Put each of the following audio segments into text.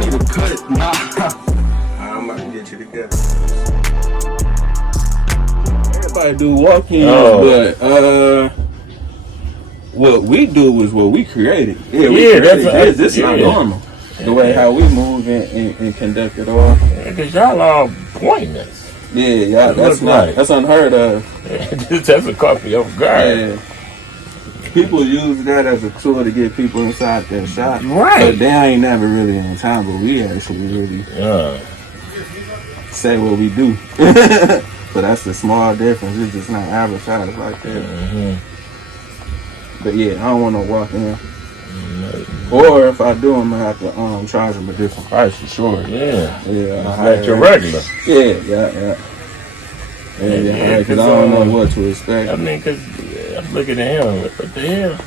need to cut it. Nah. I'm about to get you together. Everybody do walk-ins, but what we do is what we created. Yeah, this is not normal. The way how we move and conduct it all. Yeah, cause y'all all pointless. Yeah, that's unheard of. That's a caught me off guard. Yeah. People use that as a tool to get people inside their shop. Right. But they ain't never really on time, but we actually really say what we do. So that's the small difference. It's just not advertised like that. But yeah, I don't want to walk in. Or if I do, I'm gonna have to charge them a different price for sure. Yeah. Like your regular. Yeah. Because I don't know what to expect. I mean, cause I'm looking at him. What the hell?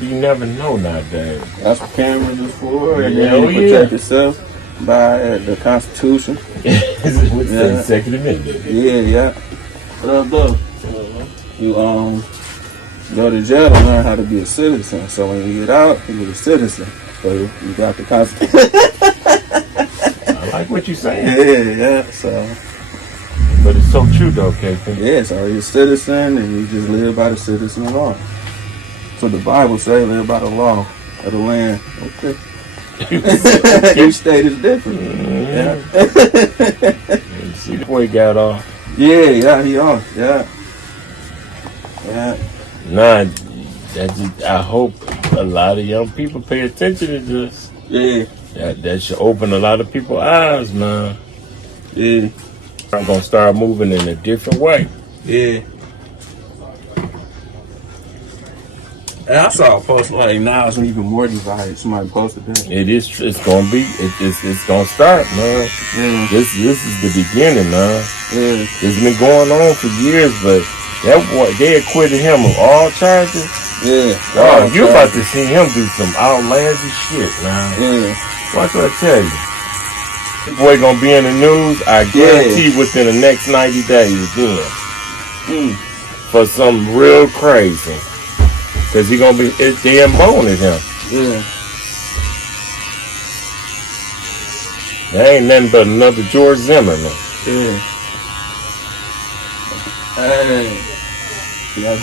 You never know nowadays. That's what cameras is for. And then you protect yourself by the Constitution. What's the Second Amendment? Yeah. What up, though? You go to jail to learn how to be a citizen. So when you get out, you're a citizen. So you got the Constitution. I like what you're saying. Yeah. So. But it's so true though, KP. Yeah, so you're a citizen and you just live by the citizen law. So the Bible says live by the law of the land. Okay. Each state is different. Yeah. See the boy got off. Yeah, he off. Yeah. Nah, I hope a lot of young people pay attention to this. Yeah. That should open a lot of people's eyes, man. Yeah. I'm gonna start moving in a different way. Yeah. And I saw a post like now it's even more divided. Somebody posted that. It's gonna be. It's gonna start, man. Yeah. This is the beginning, man. Yeah. It's been going on for years, but that boy, they acquitted him of all charges. Yeah. Oh, you about to see him do some outlandish shit, man. Yeah. What do I tell you? This boy gonna be in the news, I guarantee, within the next 90 days then. For something real crazy. Cause he gonna be, they emboldened him. Yeah. There ain't nothing but another George Zimmerman. Yeah. Hey. Yeah.